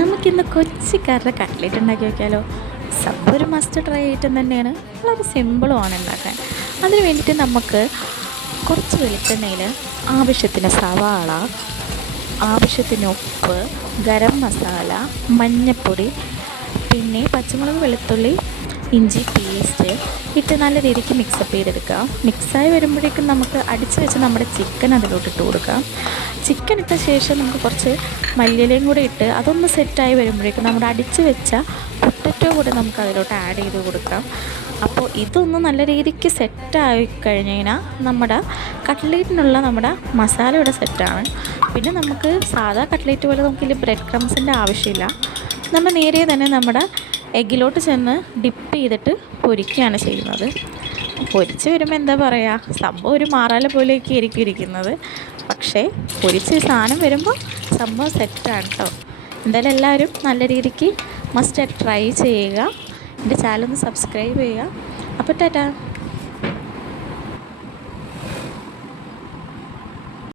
നമുക്കിന്ന് കൊച്ചിക്കാരുടെ കട്ട്ലേറ്റ് ഉണ്ടാക്കി വയ്ക്കാമല്ലോ. സംഭവം ഒരു മസ്റ്റ് ട്രൈ ഐറ്റം തന്നെയാണ്. വളരെ സിമ്പിളുമാണ് ഉണ്ടാക്കാൻ. അതിന് വേണ്ടിയിട്ട് നമുക്ക് കുറച്ച് വെളിച്ചെണ്ണയിൽ ആവശ്യത്തിന് സവാള, ആവശ്യത്തിന് ഉപ്പ്, ഗരം മസാല, മഞ്ഞൾപ്പൊടി, പിന്നെ പച്ചമുളക്, വെളുത്തുള്ളി, ഇഞ്ചി പേസ്റ്റ് ഇട്ട് നല്ല രീതിക്ക് മിക്സപ്പ് ചെയ്തെടുക്കുക. മിക്സായി വരുമ്പോഴേക്കും നമുക്ക് അടിച്ച് വെച്ച് നമ്മുടെ ചിക്കൻ അതിലോട്ട് ഇട്ട് കൊടുക്കാം. ചിക്കൻ ഇട്ട ശേഷം നമുക്ക് കുറച്ച് മല്ലിയിലയും കൂടി ഇട്ട് അതൊന്ന് സെറ്റായി വരുമ്പോഴേക്കും നമ്മുടെ അടിച്ച് വെച്ച പൊട്ടറ്റോ കൂടി നമുക്ക് അതിലോട്ട് ആഡ് ചെയ്ത് കൊടുക്കാം. അപ്പോൾ ഇതൊന്ന് നല്ല രീതിക്ക് സെറ്റായി കഴിഞ്ഞ് കഴിഞ്ഞാൽ നമ്മുടെ കട്ട്ലേറ്റിനുള്ള നമ്മുടെ മസാല ഇവിടെ സെറ്റാണ്. പിന്നെ നമുക്ക് സാധാ കട്ട്ലേറ്റ് പോലെ നമുക്കിതിൽ ബ്രെഡ് ക്രംസിൻ്റെ ആവശ്യമില്ല. നമ്മൾ നേരെ തന്നെ നമ്മുടെ എഗ്ഗിലോട്ട് ചെന്ന് ഡിപ്പ് ചെയ്തിട്ട് പൊരിക്കുകയാണ് ചെയ്യുന്നത്. പൊരിച്ച് വരുമ്പോൾ എന്താ പറയുക, സംഭവം ഒരു മാറാല പോലെയൊക്കെ ആയിരിക്കും ഇരിക്കുന്നത്. പക്ഷേ പൊരിച്ച് സാധനം വരുമ്പോൾ സംഭവം സെറ്റാണ് കേട്ടോ. എന്തായാലും എല്ലാവരും നല്ല രീതിക്ക് മസ്റ്റ് ട്രൈ ചെയ്യുക. എൻ്റെ ചാനൽ ഒന്ന് സബ്സ്ക്രൈബ് ചെയ്യുക. അപ്പോൾ ടാറ്റാ.